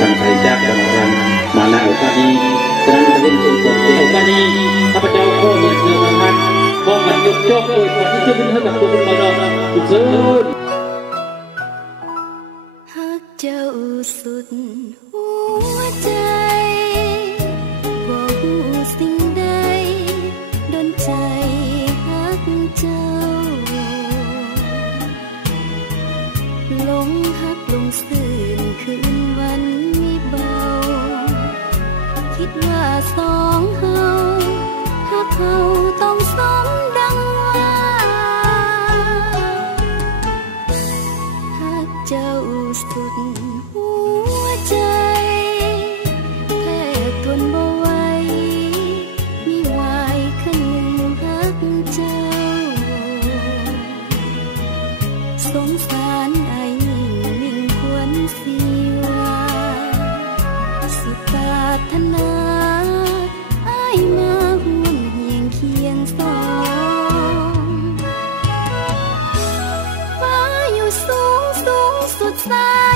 ตั้งใจจากบางครั้งมาณโอกาสนี้ฉะนั้นจะเล่นชมตนในโอกาสนี้ข้าพเจ้าขอเรียนเชิญมาท่านพร้อมกันยกโจกโดยคนที่จะเป็นให้กับตัวคุณมาดองคุณเชิญฮักเจ้าสุดหัวใจบอกสิ่งใดดนใจฮักเจ้าลงฮักลงซื่นคืนวันมีเบาคิดว่าสองเฮาฮักเฮาต้องสมดังว่าฮักเจ้าสุดหัวใจแทบทนบ่ไหวมีวายคันหนึ่งฮักเจ้าสงสารไอ้นิ่งควรสิว่าสุดปรารถนาไอ้มาห่วงเฮียงเคียงสองฟ้าอยู่สูงสูงสุดสาย